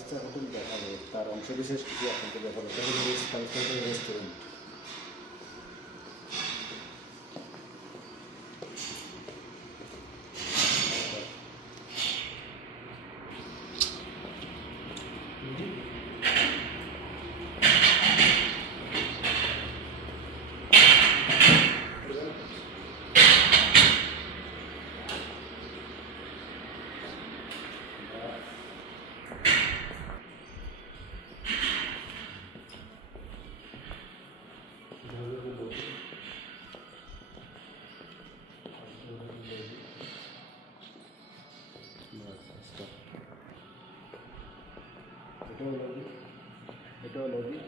Star hotel দেখাবো, তার অংশবিশেষ কিছু আপনাকে দেখাবো। এটা হলো ফাইভ স্টার রেস্টুরেন্ট। এটাও লবি,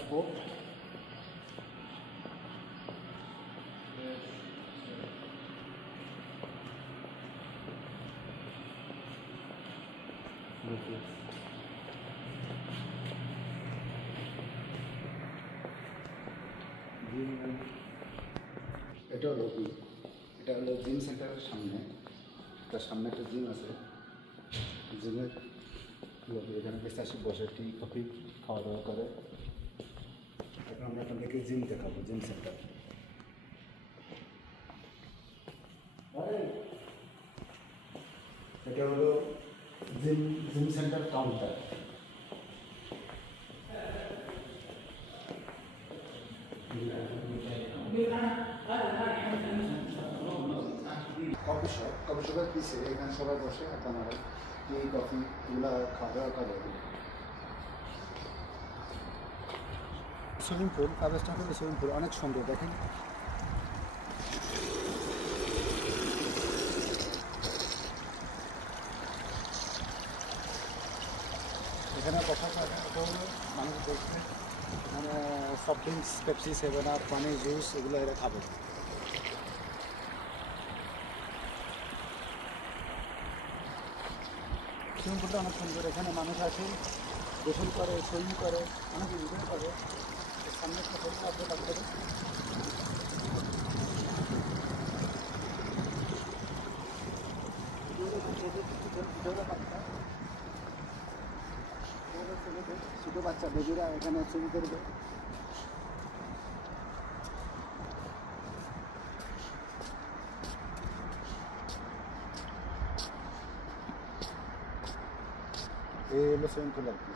স্পোর্ট, এটাও লবি। এটা হলো জিম সেন্টারের সামনে, তার সামনে একটা জিম আছে, জিমের লবি। এখানে বেশি আসি বসে টি কফি খাওয়া দাওয়া করে। এখন আমরা আপনাদেরকে জিম দেখাবো, জিম সেন্টার। এটা হলো জিম সেন্টার কাউন্টার। কফি শপের পিছে এখানে সবাই বসে আপনারা টি কফি এগুলো খাওয়া দাওয়া করে। Swimming pool, five star hotel swimming pool অনেক সুন্দর, দেখেন। এখানে বসার মানুষ দেখবে, মানে সফট ড্রিঙ্কস, পেপসি, 7 আপ, পানি, জুস এগুলো এরা খাবে। সুইমিং পুলটা অনেক সুন্দর, এখানে মানুষ আসে, গোসল করে, সুইমিং করে, অনেক এনজয় করে। সামনে একটা হোটেল আছে ডাক্তারে। ছোটো বাচ্চা বেবিরা এখানে সুইমিং করবে। এই হলো সুইমিং পুল আর কি।